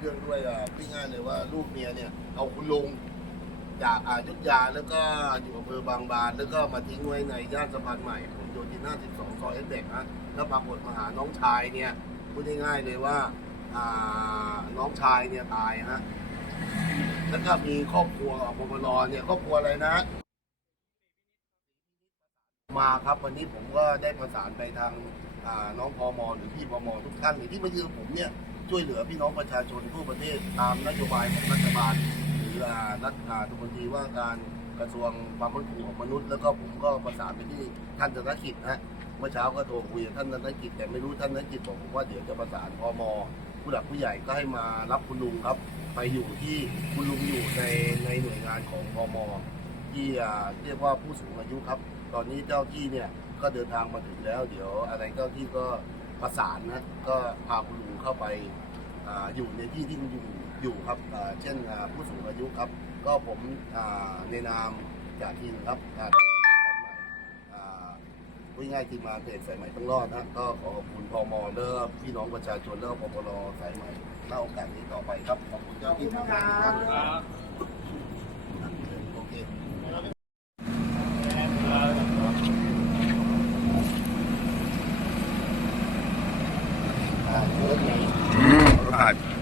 เครื่องด้วยอะพูดง่ายเลยว่าลูกเมียเนี่ยเอาคุณลุงจากอายุทยาแล้วก็อยู่อำเภอบางบาน แล้วก็มาทิ้งไว้ในย่านสะพานใหม่ผมโยธิน52ซอยเอสเด็กฮะแล้วปรากฏมาหาน้องชายเนี่ยพูดง่ายๆเลยว่าอ่าน้องชายเนี่ยตายฮะแล้วก็มีครอบครัวอปปนเนี่ยครอบครัวอะไรนะ มาครับวันนี้ผมก็ได้ประสานไปทางน้องพอมหรือพี่พมทุกท่านเนี่ยที่มายืนผมเนี่ย ช่วยเหลือพี่น้องประชาชนทั่วประเทศตามนโยบายของรัฐบาลหรือรัฐอ่าทุกคนทีว่าการกระทรวงความมั่นคงของมนุษย์ แล้วก็ผมก็ประสานไปที่ท่านธนกิจนะเมื่อเช้าก็โทรคุยกับท่านธนกิจแต่ไม่รู้ท่านธนกิจบอกผมว่าเดี๋ยวจะประสานพมผู้หลักผู้ใหญ่ก็ให้มารับคุณลุงครับ ไปอยู่ที่คุณลุงอยู่ในในหน่วยงานของพมที่เรียกว่าผู้สูงอายุครับ ตอนนี้เจ้าที่เนี่ยก็เดินทางมาถึงแล้ว เดี๋ยวอะไรเจ้าที่ก็ประสานนะก็พาคุณลุงเข้าไป อยู่ในที่ที่คุณลุงอยู่ครับเช่นผู้สูงอายุครับ ก็ผมในนามจากทีมครับอ่าอ่าพูดง่ายทีมมาเพจสายใหม่ต้องรอดนะก็ขอขอบคุณพมเละพี่น้องประชาชนเละปปรสายใหม่เล่าโอกาสนี้ต่อไปครับขอบคุณเจ้าที่ทุกท่านครับ subscribe.